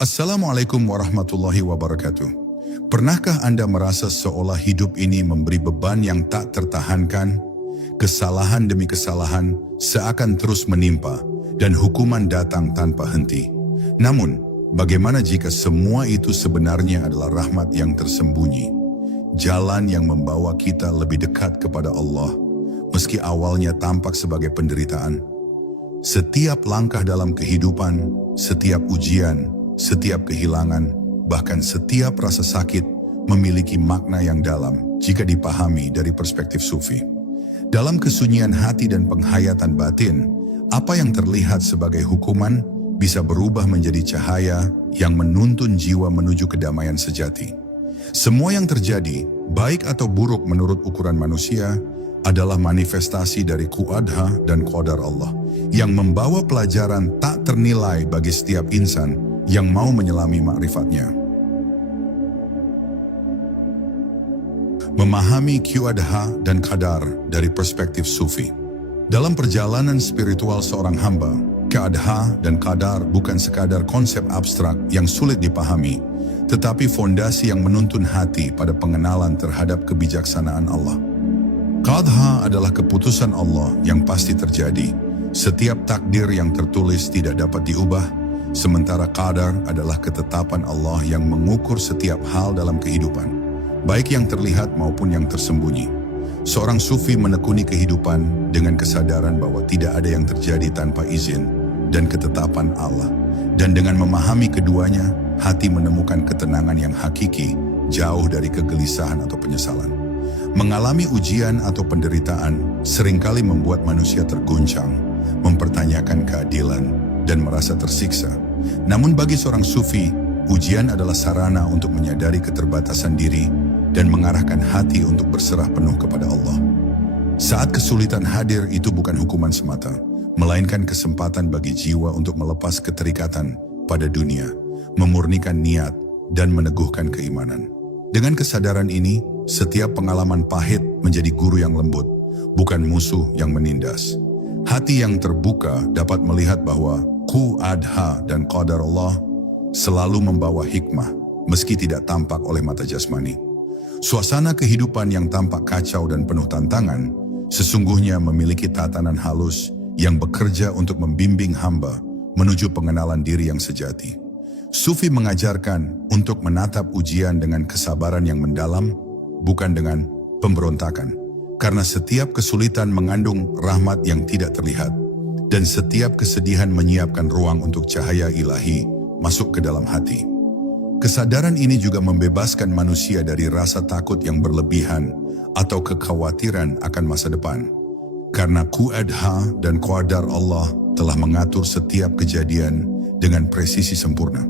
Assalamualaikum warahmatullahi wabarakatuh. Pernahkah Anda merasa seolah hidup ini memberi beban yang tak tertahankan? Kesalahan demi kesalahan seakan terus menimpa dan hukuman datang tanpa henti. Namun, bagaimana jika semua itu sebenarnya adalah rahmat yang tersembunyi? Jalan yang membawa kita lebih dekat kepada Allah, meski awalnya tampak sebagai penderitaan. Setiap langkah dalam kehidupan, setiap ujian, setiap kehilangan, bahkan setiap rasa sakit memiliki makna yang dalam jika dipahami dari perspektif sufi. Dalam kesunyian hati dan penghayatan batin, apa yang terlihat sebagai hukuman bisa berubah menjadi cahaya yang menuntun jiwa menuju kedamaian sejati. Semua yang terjadi, baik atau buruk menurut ukuran manusia, adalah manifestasi dari Qu'adha dan Qadar Allah yang membawa pelajaran tak ternilai bagi setiap insan yang mau menyelami ma'rifatnya. Memahami Qu'adha dan Qadar dari perspektif sufi. Dalam perjalanan spiritual seorang hamba, Qu'adha dan Qadar bukan sekadar konsep abstrak yang sulit dipahami, tetapi fondasi yang menuntun hati pada pengenalan terhadap kebijaksanaan Allah. Qadha adalah keputusan Allah yang pasti terjadi. Setiap takdir yang tertulis tidak dapat diubah, sementara Qadar adalah ketetapan Allah yang mengukur setiap hal dalam kehidupan, baik yang terlihat maupun yang tersembunyi. Seorang sufi menekuni kehidupan dengan kesadaran bahwa tidak ada yang terjadi tanpa izin dan ketetapan Allah. Dan dengan memahami keduanya, hati menemukan ketenangan yang hakiki, jauh dari kegelisahan atau penyesalan. Mengalami ujian atau penderitaan seringkali membuat manusia terguncang, mempertanyakan keadilan, dan merasa tersiksa. Namun bagi seorang sufi, ujian adalah sarana untuk menyadari keterbatasan diri dan mengarahkan hati untuk berserah penuh kepada Allah. Saat kesulitan hadir, itu bukan hukuman semata, melainkan kesempatan bagi jiwa untuk melepas keterikatan pada dunia, memurnikan niat, dan meneguhkan keimanan. Dengan kesadaran ini, setiap pengalaman pahit menjadi guru yang lembut, bukan musuh yang menindas. Hati yang terbuka dapat melihat bahwa Qu'adha dan Qadar Allah selalu membawa hikmah, meski tidak tampak oleh mata jasmani. Suasana kehidupan yang tampak kacau dan penuh tantangan, sesungguhnya memiliki tatanan halus yang bekerja untuk membimbing hamba menuju pengenalan diri yang sejati. Sufi mengajarkan untuk menatap ujian dengan kesabaran yang mendalam, bukan dengan pemberontakan. Karena setiap kesulitan mengandung rahmat yang tidak terlihat, dan setiap kesedihan menyiapkan ruang untuk cahaya ilahi masuk ke dalam hati. Kesadaran ini juga membebaskan manusia dari rasa takut yang berlebihan atau kekhawatiran akan masa depan. Karena Qu'adha dan Qadar Allah telah mengatur setiap kejadian dengan presisi sempurna.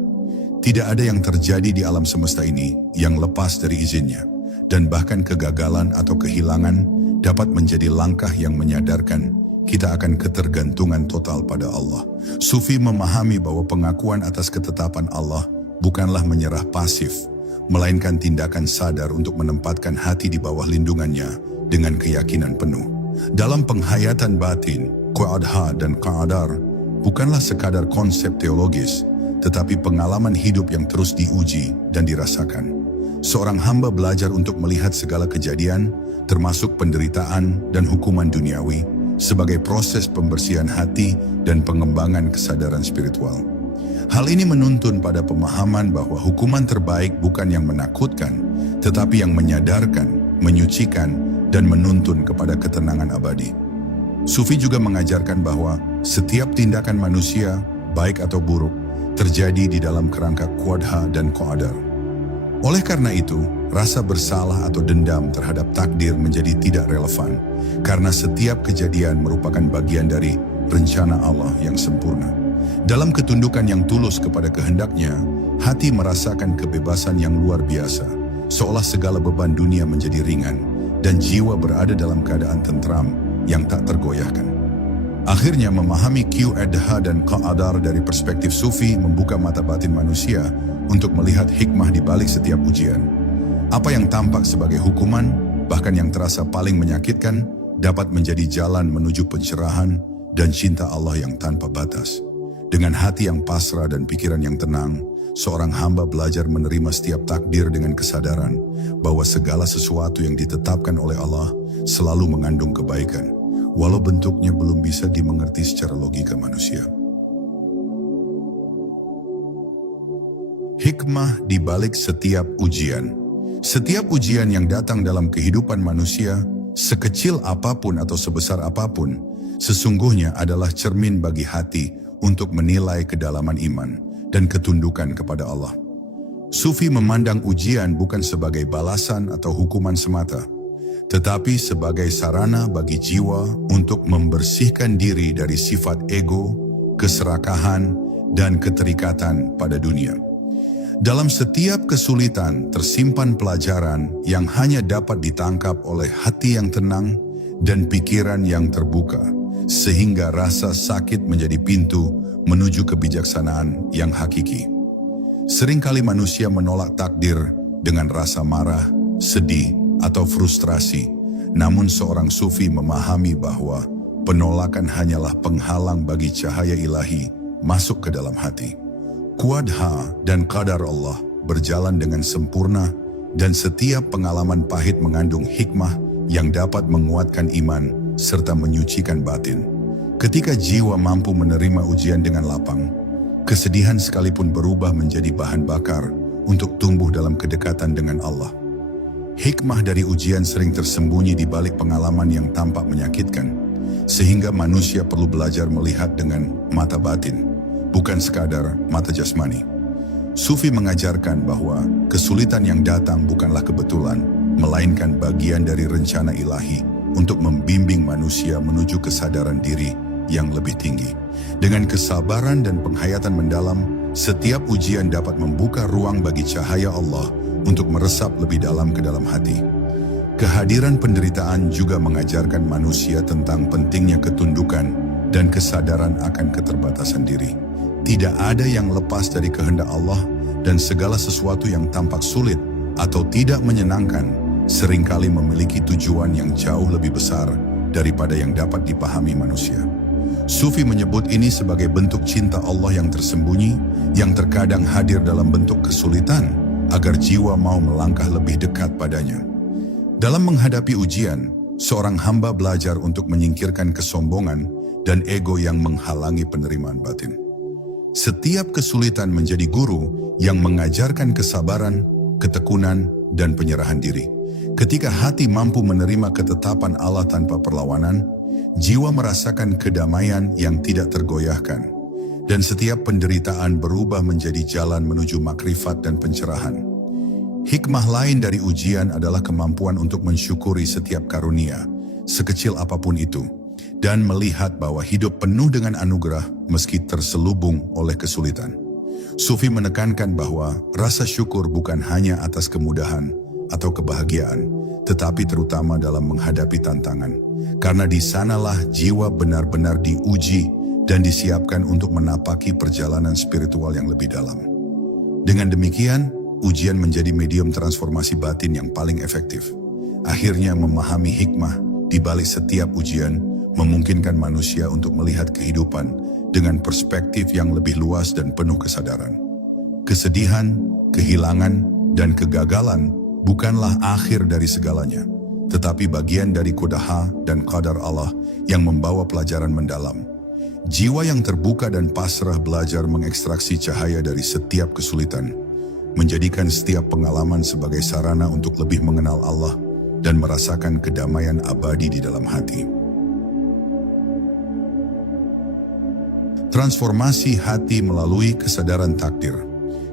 Tidak ada yang terjadi di alam semesta ini yang lepas dari izinnya, dan bahkan kegagalan atau kehilangan dapat menjadi langkah yang menyadarkan kita akan ketergantungan total pada Allah. Sufi memahami bahwa pengakuan atas ketetapan Allah bukanlah menyerah pasif, melainkan tindakan sadar untuk menempatkan hati di bawah lindungannya dengan keyakinan penuh. Dalam penghayatan batin, Qu'adha dan Qadar bukanlah sekadar konsep teologis, tetapi pengalaman hidup yang terus diuji dan dirasakan. Seorang hamba belajar untuk melihat segala kejadian, termasuk penderitaan dan hukuman duniawi, sebagai proses pembersihan hati dan pengembangan kesadaran spiritual. Hal ini menuntun pada pemahaman bahwa hukuman terbaik bukan yang menakutkan, tetapi yang menyadarkan, menyucikan, dan menuntun kepada ketenangan abadi. Sufi juga mengajarkan bahwa setiap tindakan manusia, baik atau buruk, terjadi di dalam kerangka Qu'adha dan Qadar. Oleh karena itu, rasa bersalah atau dendam terhadap takdir menjadi tidak relevan, karena setiap kejadian merupakan bagian dari rencana Allah yang sempurna. Dalam ketundukan yang tulus kepada kehendaknya, hati merasakan kebebasan yang luar biasa, seolah segala beban dunia menjadi ringan, dan jiwa berada dalam keadaan tentram yang tak tergoyahkan. Akhirnya memahami Qu'adha dan Qadar dari perspektif sufi membuka mata batin manusia untuk melihat hikmah di balik setiap ujian. Apa yang tampak sebagai hukuman, bahkan yang terasa paling menyakitkan, dapat menjadi jalan menuju pencerahan dan cinta Allah yang tanpa batas. Dengan hati yang pasrah dan pikiran yang tenang, seorang hamba belajar menerima setiap takdir dengan kesadaran bahwa segala sesuatu yang ditetapkan oleh Allah selalu mengandung kebaikan, walau bentuknya belum bisa dimengerti secara logika manusia. Hikmah di balik setiap ujian. Setiap ujian yang datang dalam kehidupan manusia, sekecil apapun atau sebesar apapun, sesungguhnya adalah cermin bagi hati untuk menilai kedalaman iman dan ketundukan kepada Allah. Sufi memandang ujian bukan sebagai balasan atau hukuman semata, tetapi sebagai sarana bagi jiwa untuk membersihkan diri dari sifat ego, keserakahan, dan keterikatan pada dunia. Dalam setiap kesulitan tersimpan pelajaran yang hanya dapat ditangkap oleh hati yang tenang dan pikiran yang terbuka, sehingga rasa sakit menjadi pintu menuju kebijaksanaan yang hakiki. Seringkali manusia menolak takdir dengan rasa marah, sedih, atau frustrasi, namun seorang sufi memahami bahwa penolakan hanyalah penghalang bagi cahaya ilahi masuk ke dalam hati. Qadha dan qadar Allah berjalan dengan sempurna dan setiap pengalaman pahit mengandung hikmah yang dapat menguatkan iman serta menyucikan batin. Ketika jiwa mampu menerima ujian dengan lapang, kesedihan sekalipun berubah menjadi bahan bakar untuk tumbuh dalam kedekatan dengan Allah. Hikmah dari ujian sering tersembunyi di balik pengalaman yang tampak menyakitkan, sehingga manusia perlu belajar melihat dengan mata batin, bukan sekadar mata jasmani. Sufi mengajarkan bahwa kesulitan yang datang bukanlah kebetulan, melainkan bagian dari rencana ilahi untuk membimbing manusia menuju kesadaran diri yang lebih tinggi. Dengan kesabaran dan penghayatan mendalam, setiap ujian dapat membuka ruang bagi cahaya Allah untuk meresap lebih dalam ke dalam hati. Kehadiran penderitaan juga mengajarkan manusia tentang pentingnya ketundukan dan kesadaran akan keterbatasan diri. Tidak ada yang lepas dari kehendak Allah, dan segala sesuatu yang tampak sulit atau tidak menyenangkan seringkali memiliki tujuan yang jauh lebih besar daripada yang dapat dipahami manusia. Sufi menyebut ini sebagai bentuk cinta Allah yang tersembunyi, yang terkadang hadir dalam bentuk kesulitan, agar jiwa mau melangkah lebih dekat padanya. Dalam menghadapi ujian, seorang hamba belajar untuk menyingkirkan kesombongan dan ego yang menghalangi penerimaan batin. Setiap kesulitan menjadi guru yang mengajarkan kesabaran, ketekunan, dan penyerahan diri. Ketika hati mampu menerima ketetapan Allah tanpa perlawanan, jiwa merasakan kedamaian yang tidak tergoyahkan, dan setiap penderitaan berubah menjadi jalan menuju makrifat dan pencerahan. Hikmah lain dari ujian adalah kemampuan untuk mensyukuri setiap karunia, sekecil apapun itu, dan melihat bahwa hidup penuh dengan anugerah meski terselubung oleh kesulitan. Sufi menekankan bahwa rasa syukur bukan hanya atas kemudahan atau kebahagiaan, tetapi terutama dalam menghadapi tantangan, karena di sanalah jiwa benar-benar diuji dan disiapkan untuk menapaki perjalanan spiritual yang lebih dalam. Dengan demikian, ujian menjadi medium transformasi batin yang paling efektif. Akhirnya memahami hikmah di balik setiap ujian memungkinkan manusia untuk melihat kehidupan dengan perspektif yang lebih luas dan penuh kesadaran. Kesedihan, kehilangan, dan kegagalan bukanlah akhir dari segalanya, tetapi bagian dari qadha dan qadar Allah yang membawa pelajaran mendalam. Jiwa yang terbuka dan pasrah belajar mengekstraksi cahaya dari setiap kesulitan, menjadikan setiap pengalaman sebagai sarana untuk lebih mengenal Allah dan merasakan kedamaian abadi di dalam hati. Transformasi hati melalui kesadaran takdir.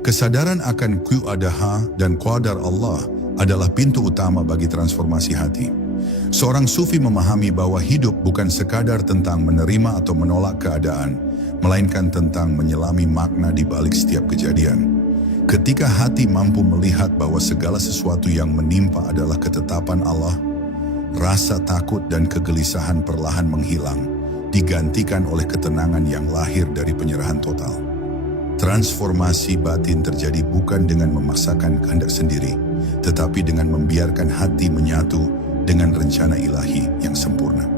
Kesadaran akan qadha dan qadar Allah adalah pintu utama bagi transformasi hati. Seorang sufi memahami bahwa hidup bukan sekadar tentang menerima atau menolak keadaan, melainkan tentang menyelami makna di balik setiap kejadian. Ketika hati mampu melihat bahwa segala sesuatu yang menimpa adalah ketetapan Allah, rasa takut dan kegelisahan perlahan menghilang, digantikan oleh ketenangan yang lahir dari penyerahan total. Transformasi batin terjadi bukan dengan memaksakan kehendak sendiri, tetapi dengan membiarkan hati menyatu dengan rencana ilahi yang sempurna.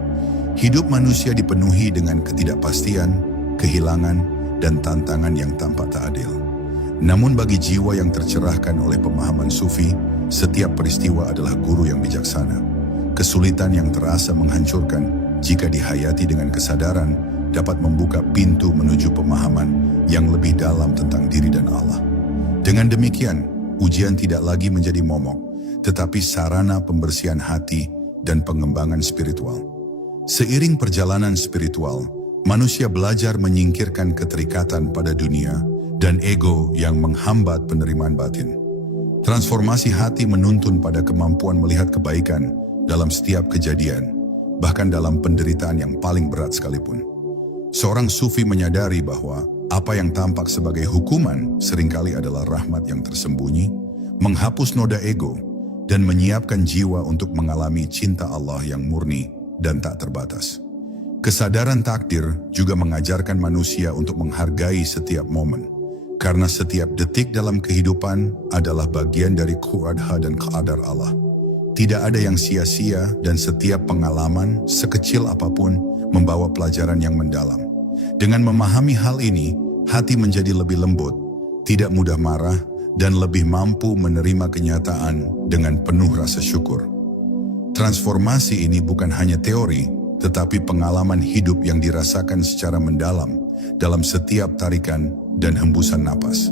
Hidup manusia dipenuhi dengan ketidakpastian, kehilangan, dan tantangan yang tampak tak adil. Namun bagi jiwa yang tercerahkan oleh pemahaman sufi, setiap peristiwa adalah guru yang bijaksana. Kesulitan yang terasa menghancurkan, jika dihayati dengan kesadaran, dapat membuka pintu menuju pemahaman yang lebih dalam tentang diri dan Allah. Dengan demikian, ujian tidak lagi menjadi momok, tetapi sarana pembersihan hati dan pengembangan spiritual. Seiring perjalanan spiritual, manusia belajar menyingkirkan keterikatan pada dunia dan ego yang menghambat penerimaan batin. Transformasi hati menuntun pada kemampuan melihat kebaikan dalam setiap kejadian, bahkan dalam penderitaan yang paling berat sekalipun. Seorang sufi menyadari bahwa apa yang tampak sebagai hukuman seringkali adalah rahmat yang tersembunyi, menghapus noda ego, dan menyiapkan jiwa untuk mengalami cinta Allah yang murni dan tak terbatas. Kesadaran takdir juga mengajarkan manusia untuk menghargai setiap momen, karena setiap detik dalam kehidupan adalah bagian dari Qadha dan Qadar Allah. Tidak ada yang sia-sia dan setiap pengalaman, sekecil apapun, membawa pelajaran yang mendalam. Dengan memahami hal ini, hati menjadi lebih lembut, tidak mudah marah, dan lebih mampu menerima kenyataan dengan penuh rasa syukur. Transformasi ini bukan hanya teori, tetapi pengalaman hidup yang dirasakan secara mendalam dalam setiap tarikan dan hembusan napas.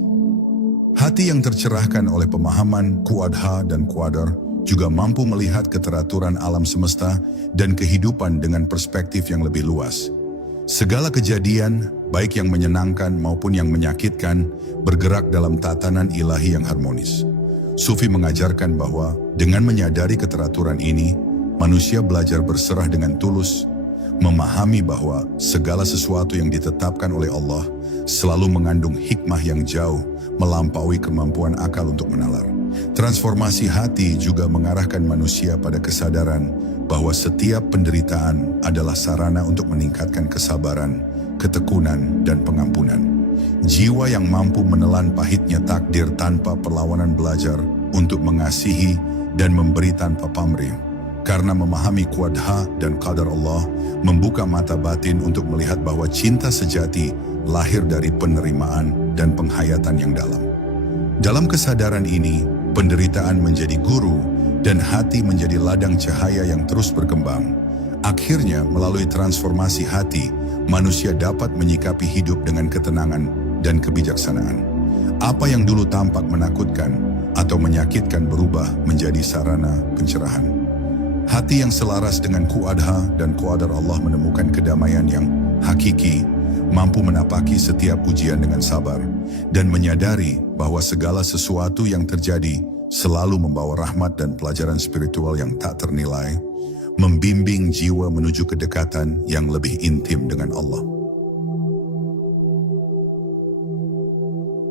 Hati yang tercerahkan oleh pemahaman Qadha dan Qadar juga mampu melihat keteraturan alam semesta dan kehidupan dengan perspektif yang lebih luas. Segala kejadian, baik yang menyenangkan maupun yang menyakitkan, bergerak dalam tatanan ilahi yang harmonis. Sufi mengajarkan bahwa dengan menyadari keteraturan ini, manusia belajar berserah dengan tulus, memahami bahwa segala sesuatu yang ditetapkan oleh Allah selalu mengandung hikmah yang jauh melampaui kemampuan akal untuk menalar. Transformasi hati juga mengarahkan manusia pada kesadaran bahwa setiap penderitaan adalah sarana untuk meningkatkan kesabaran, ketekunan, dan pengampunan. Jiwa yang mampu menelan pahitnya takdir tanpa perlawanan belajar untuk mengasihi dan memberi tanpa pamrih. Karena memahami Qadha dan Qadar Allah membuka mata batin untuk melihat bahwa cinta sejati lahir dari penerimaan dan penghayatan yang dalam. Dalam kesadaran ini, penderitaan menjadi guru dan hati menjadi ladang cahaya yang terus berkembang. Akhirnya, melalui transformasi hati, manusia dapat menyikapi hidup dengan ketenangan dan kebijaksanaan. Apa yang dulu tampak menakutkan atau menyakitkan berubah menjadi sarana pencerahan. Hati yang selaras dengan Qadha dan Qadar Allah menemukan kedamaian yang hakiki, mampu menapaki setiap ujian dengan sabar, dan menyadari bahwa segala sesuatu yang terjadi selalu membawa rahmat dan pelajaran spiritual yang tak ternilai, membimbing jiwa menuju kedekatan yang lebih intim dengan Allah.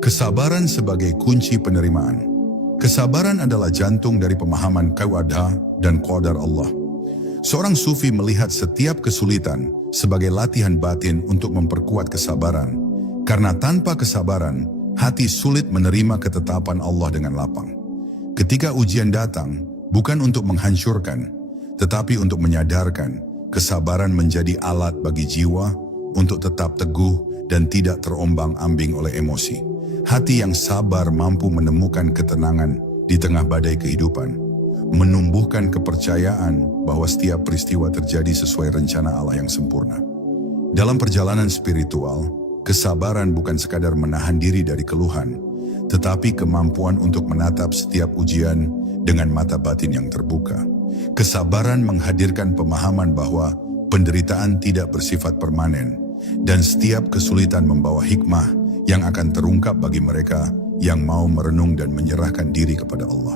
Kesabaran sebagai kunci penerimaan. Kesabaran adalah jantung dari pemahaman Qadha dan Qadar Allah. Seorang sufi melihat setiap kesulitan sebagai latihan batin untuk memperkuat kesabaran, karena tanpa kesabaran, hati sulit menerima ketetapan Allah dengan lapang. Ketika ujian datang, bukan untuk menghancurkan, tetapi untuk menyadarkan, kesabaran menjadi alat bagi jiwa untuk tetap teguh dan tidak terombang-ambing oleh emosi. Hati yang sabar mampu menemukan ketenangan di tengah badai kehidupan, menumbuhkan kepercayaan bahwa setiap peristiwa terjadi sesuai rencana Allah yang sempurna. Dalam perjalanan spiritual, kesabaran bukan sekadar menahan diri dari keluhan, tetapi kemampuan untuk menatap setiap ujian dengan mata batin yang terbuka. Kesabaran menghadirkan pemahaman bahwa penderitaan tidak bersifat permanen, dan setiap kesulitan membawa hikmah yang akan terungkap bagi mereka yang mau merenung dan menyerahkan diri kepada Allah.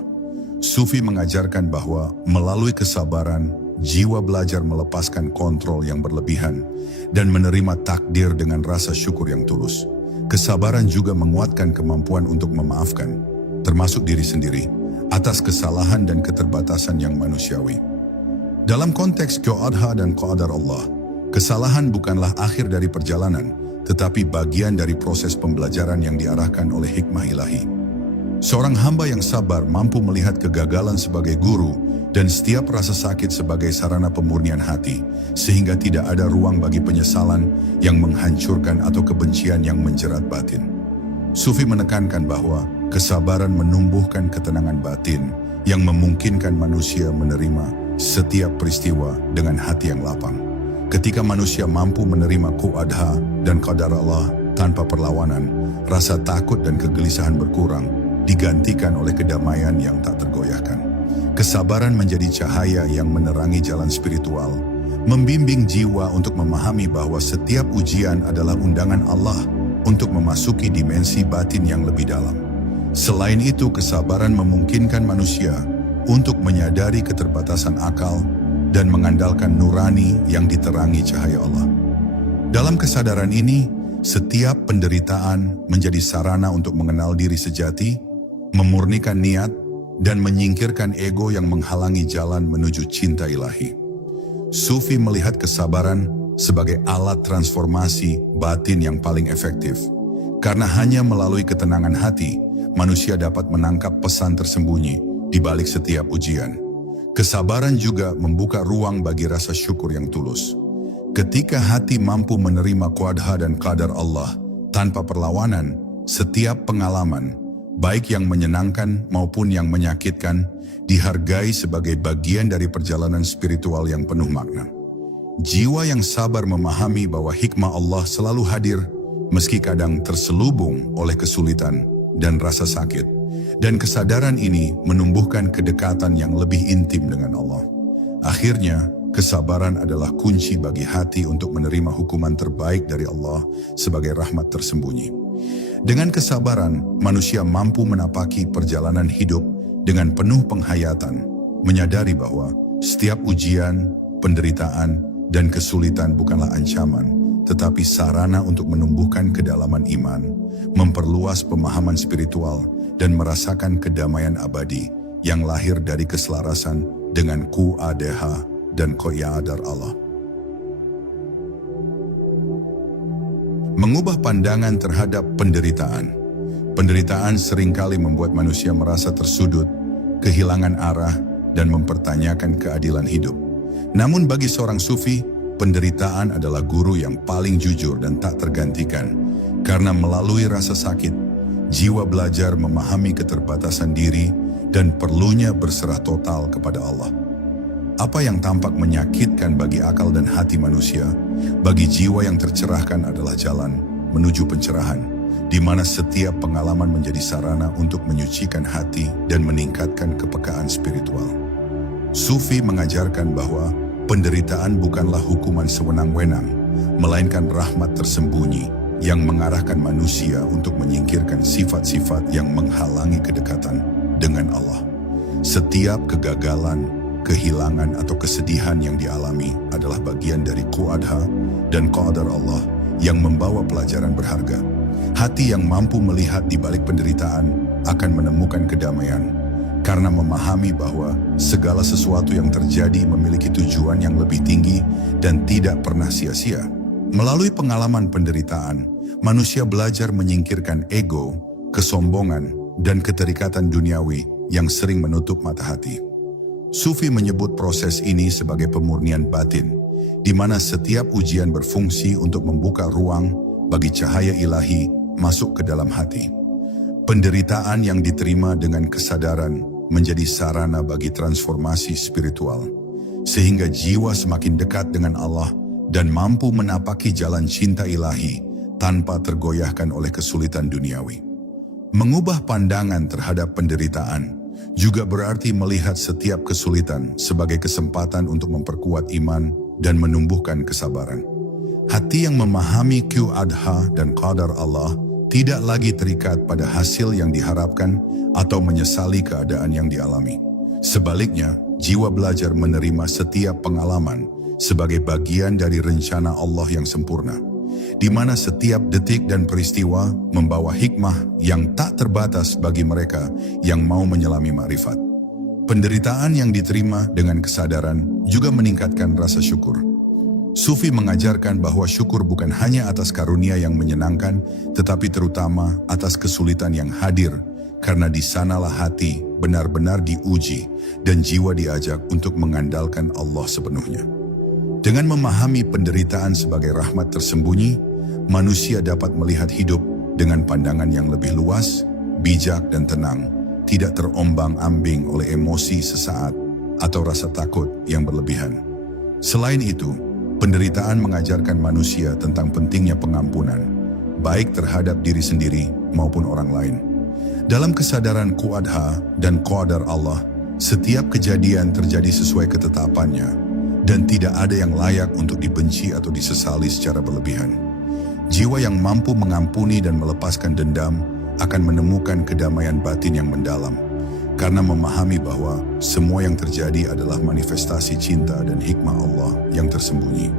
Sufi mengajarkan bahwa melalui kesabaran, jiwa belajar melepaskan kontrol yang berlebihan dan menerima takdir dengan rasa syukur yang tulus. Kesabaran juga menguatkan kemampuan untuk memaafkan, termasuk diri sendiri, atas kesalahan dan keterbatasan yang manusiawi. Dalam konteks Qadha dan Qadar Allah, kesalahan bukanlah akhir dari perjalanan, tetapi bagian dari proses pembelajaran yang diarahkan oleh hikmah ilahi. Seorang hamba yang sabar mampu melihat kegagalan sebagai guru dan setiap rasa sakit sebagai sarana pemurnian hati, sehingga tidak ada ruang bagi penyesalan yang menghancurkan atau kebencian yang menjerat batin. Sufi menekankan bahwa kesabaran menumbuhkan ketenangan batin yang memungkinkan manusia menerima setiap peristiwa dengan hati yang lapang. Ketika manusia mampu menerima Qadha dan qadar Allah tanpa perlawanan, rasa takut dan kegelisahan berkurang, digantikan oleh kedamaian yang tak tergoyahkan. Kesabaran menjadi cahaya yang menerangi jalan spiritual, membimbing jiwa untuk memahami bahwa setiap ujian adalah undangan Allah untuk memasuki dimensi batin yang lebih dalam. Selain itu, kesabaran memungkinkan manusia untuk menyadari keterbatasan akal dan mengandalkan nurani yang diterangi cahaya Allah. Dalam kesadaran ini, setiap penderitaan menjadi sarana untuk mengenal diri sejati, memurnikan niat, dan menyingkirkan ego yang menghalangi jalan menuju cinta ilahi. Sufi melihat kesabaran sebagai alat transformasi batin yang paling efektif, karena hanya melalui ketenangan hati, manusia dapat menangkap pesan tersembunyi di balik setiap ujian. Kesabaran juga membuka ruang bagi rasa syukur yang tulus. Ketika hati mampu menerima Qadha dan qadar Allah tanpa perlawanan, setiap pengalaman, baik yang menyenangkan maupun yang menyakitkan, dihargai sebagai bagian dari perjalanan spiritual yang penuh makna. Jiwa yang sabar memahami bahwa hikmah Allah selalu hadir, meski kadang terselubung oleh kesulitan dan rasa sakit. Dan kesadaran ini menumbuhkan kedekatan yang lebih intim dengan Allah. Akhirnya, kesabaran adalah kunci bagi hati untuk menerima hukuman terbaik dari Allah sebagai rahmat tersembunyi. Dengan kesabaran, manusia mampu menapaki perjalanan hidup dengan penuh penghayatan, menyadari bahwa setiap ujian, penderitaan, dan kesulitan bukanlah ancaman, tetapi sarana untuk menumbuhkan kedalaman iman, memperluas pemahaman spiritual, dan merasakan kedamaian abadi yang lahir dari keselarasan dengan Qadha dan qadar Allah. Mengubah pandangan terhadap penderitaan. Penderitaan seringkali membuat manusia merasa tersudut, kehilangan arah, dan mempertanyakan keadilan hidup. Namun bagi seorang sufi, penderitaan adalah guru yang paling jujur dan tak tergantikan, karena melalui rasa sakit, jiwa belajar memahami keterbatasan diri dan perlunya berserah total kepada Allah. Apa yang tampak menyakitkan bagi akal dan hati manusia, bagi jiwa yang tercerahkan adalah jalan menuju pencerahan, di mana setiap pengalaman menjadi sarana untuk menyucikan hati dan meningkatkan kepekaan spiritual. Sufi mengajarkan bahwa penderitaan bukanlah hukuman sewenang-wenang, melainkan rahmat tersembunyi yang mengarahkan manusia untuk menyingkirkan sifat-sifat yang menghalangi kedekatan dengan Allah. Setiap kegagalan, kehilangan atau kesedihan yang dialami adalah bagian dari Qadha dan qadar Allah yang membawa pelajaran berharga. Hati yang mampu melihat di balik penderitaan akan menemukan kedamaian, karena memahami bahwa segala sesuatu yang terjadi memiliki tujuan yang lebih tinggi dan tidak pernah sia-sia. Melalui pengalaman penderitaan, manusia belajar menyingkirkan ego, kesombongan, dan keterikatan duniawi yang sering menutup mata hati. Sufi menyebut proses ini sebagai pemurnian batin, di mana setiap ujian berfungsi untuk membuka ruang bagi cahaya ilahi masuk ke dalam hati. Penderitaan yang diterima dengan kesadaran menjadi sarana bagi transformasi spiritual, sehingga jiwa semakin dekat dengan Allah dan mampu menapaki jalan cinta ilahi tanpa tergoyahkan oleh kesulitan duniawi. Mengubah pandangan terhadap penderitaan juga berarti melihat setiap kesulitan sebagai kesempatan untuk memperkuat iman dan menumbuhkan kesabaran. Hati yang memahami Qadha dan qadar Allah tidak lagi terikat pada hasil yang diharapkan atau menyesali keadaan yang dialami. Sebaliknya, jiwa belajar menerima setiap pengalaman sebagai bagian dari rencana Allah yang sempurna, di mana setiap detik dan peristiwa membawa hikmah yang tak terbatas bagi mereka yang mau menyelami ma'rifat. Penderitaan yang diterima dengan kesadaran juga meningkatkan rasa syukur. Sufi mengajarkan bahwa syukur bukan hanya atas karunia yang menyenangkan, tetapi terutama atas kesulitan yang hadir, karena di sanalah hati benar-benar diuji dan jiwa diajak untuk mengandalkan Allah sepenuhnya. Dengan memahami penderitaan sebagai rahmat tersembunyi, manusia dapat melihat hidup dengan pandangan yang lebih luas, bijak dan tenang, tidak terombang-ambing oleh emosi sesaat atau rasa takut yang berlebihan. Selain itu, penderitaan mengajarkan manusia tentang pentingnya pengampunan, baik terhadap diri sendiri maupun orang lain. Dalam kesadaran Qadha dan Qadar Allah, setiap kejadian terjadi sesuai ketetapannya dan tidak ada yang layak untuk dibenci atau disesali secara berlebihan. Jiwa yang mampu mengampuni dan melepaskan dendam akan menemukan kedamaian batin yang mendalam, karena memahami bahwa semua yang terjadi adalah manifestasi cinta dan hikmah Allah yang tersembunyi.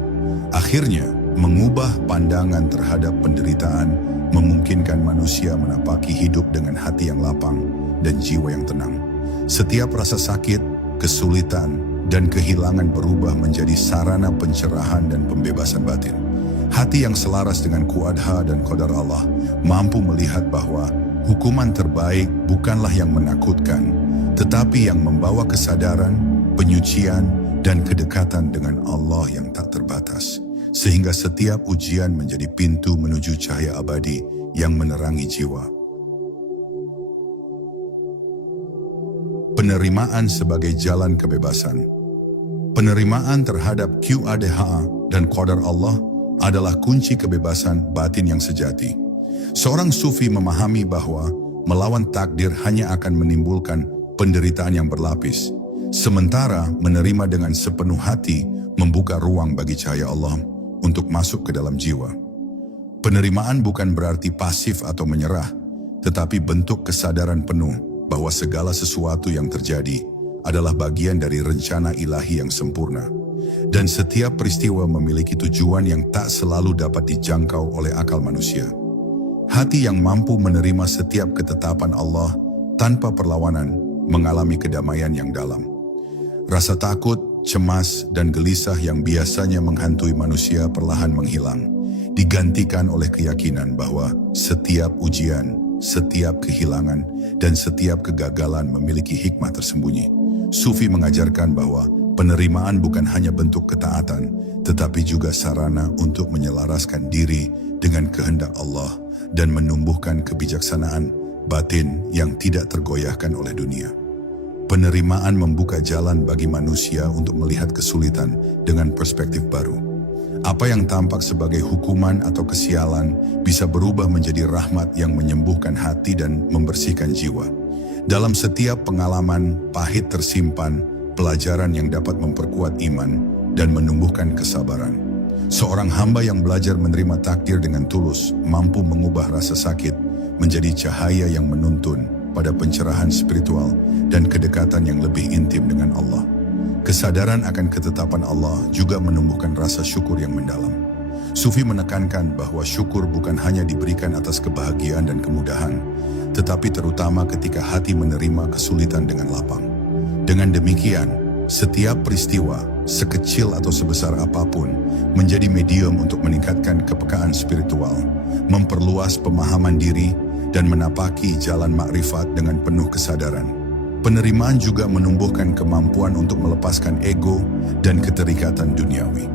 Akhirnya, mengubah pandangan terhadap penderitaan memungkinkan manusia menapaki hidup dengan hati yang lapang dan jiwa yang tenang. Setiap rasa sakit, kesulitan, dan kehilangan berubah menjadi sarana pencerahan dan pembebasan batin. Hati yang selaras dengan Qadha dan Qadar Allah mampu melihat bahwa hukuman terbaik bukanlah yang menakutkan, tetapi yang membawa kesadaran, penyucian, dan kedekatan dengan Allah yang tak terbatas. Sehingga setiap ujian menjadi pintu menuju cahaya abadi yang menerangi jiwa. Penerimaan sebagai jalan kebebasan. Penerimaan terhadap Qadha dan Qadar Allah adalah kunci kebebasan batin yang sejati. Seorang sufi memahami bahwa melawan takdir hanya akan menimbulkan penderitaan yang berlapis, sementara menerima dengan sepenuh hati membuka ruang bagi cahaya Allah untuk masuk ke dalam jiwa. Penerimaan bukan berarti pasif atau menyerah, tetapi bentuk kesadaran penuh bahwa segala sesuatu yang terjadi adalah bagian dari rencana ilahi yang sempurna. Dan setiap peristiwa memiliki tujuan yang tak selalu dapat dijangkau oleh akal manusia. Hati yang mampu menerima setiap ketetapan Allah tanpa perlawanan mengalami kedamaian yang dalam. Rasa takut, cemas, dan gelisah yang biasanya menghantui manusia perlahan menghilang, digantikan oleh keyakinan bahwa setiap ujian, setiap kehilangan, dan setiap kegagalan memiliki hikmah tersembunyi. Sufi mengajarkan bahwa penerimaan bukan hanya bentuk ketaatan, tetapi juga sarana untuk menyelaraskan diri dengan kehendak Allah dan menumbuhkan kebijaksanaan batin yang tidak tergoyahkan oleh dunia. Penerimaan membuka jalan bagi manusia untuk melihat kesulitan dengan perspektif baru. Apa yang tampak sebagai hukuman atau kesialan bisa berubah menjadi rahmat yang menyembuhkan hati dan membersihkan jiwa. Dalam setiap pengalaman pahit tersimpan pelajaran yang dapat memperkuat iman dan menumbuhkan kesabaran. Seorang hamba yang belajar menerima takdir dengan tulus mampu mengubah rasa sakit menjadi cahaya yang menuntun pada pencerahan spiritual dan kedekatan yang lebih intim dengan Allah. Kesadaran akan ketetapan Allah juga menumbuhkan rasa syukur yang mendalam. Sufi menekankan bahwa syukur bukan hanya diberikan atas kebahagiaan dan kemudahan, tetapi terutama ketika hati menerima kesulitan dengan lapang. Dengan demikian, setiap peristiwa, sekecil atau sebesar apapun, menjadi medium untuk meningkatkan kepekaan spiritual, memperluas pemahaman diri, dan menapaki jalan makrifat dengan penuh kesadaran. Penerimaan juga menumbuhkan kemampuan untuk melepaskan ego dan keterikatan duniawi.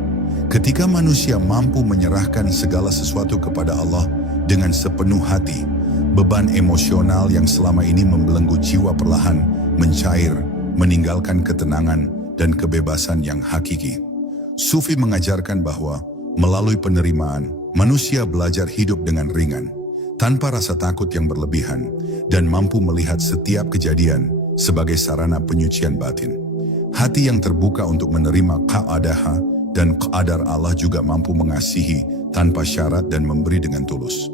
Ketika manusia mampu menyerahkan segala sesuatu kepada Allah dengan sepenuh hati, beban emosional yang selama ini membelenggu jiwa perlahan mencair, meninggalkan ketenangan dan kebebasan yang hakiki. Sufi mengajarkan bahwa melalui penerimaan, manusia belajar hidup dengan ringan, tanpa rasa takut yang berlebihan, dan mampu melihat setiap kejadian sebagai sarana penyucian batin. Hati yang terbuka untuk menerima Qadha dan Qadar Allah juga mampu mengasihi tanpa syarat dan memberi dengan tulus.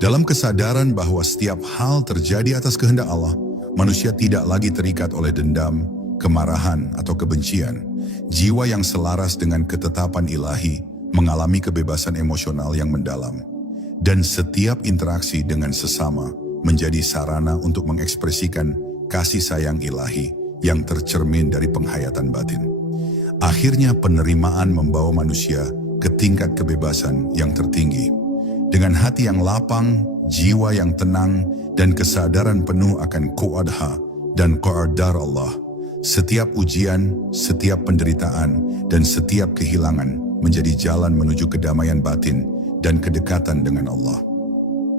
Dalam kesadaran bahwa setiap hal terjadi atas kehendak Allah, manusia tidak lagi terikat oleh dendam, kemarahan, atau kebencian. Jiwa yang selaras dengan ketetapan ilahi mengalami kebebasan emosional yang mendalam. Dan setiap interaksi dengan sesama menjadi sarana untuk mengekspresikan kasih sayang ilahi yang tercermin dari penghayatan batin. Akhirnya penerimaan membawa manusia ke tingkat kebebasan yang tertinggi. Dengan hati yang lapang, jiwa yang tenang, dan kesadaran penuh akan Qadha dan Qadar Allah, setiap ujian, setiap penderitaan, dan setiap kehilangan menjadi jalan menuju kedamaian batin dan kedekatan dengan Allah.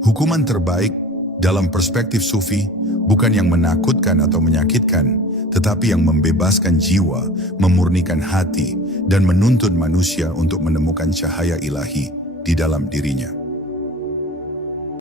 Hukuman terbaik dalam perspektif Sufi bukan yang menakutkan atau menyakitkan, tetapi yang membebaskan jiwa, memurnikan hati, dan menuntun manusia untuk menemukan cahaya ilahi di dalam dirinya.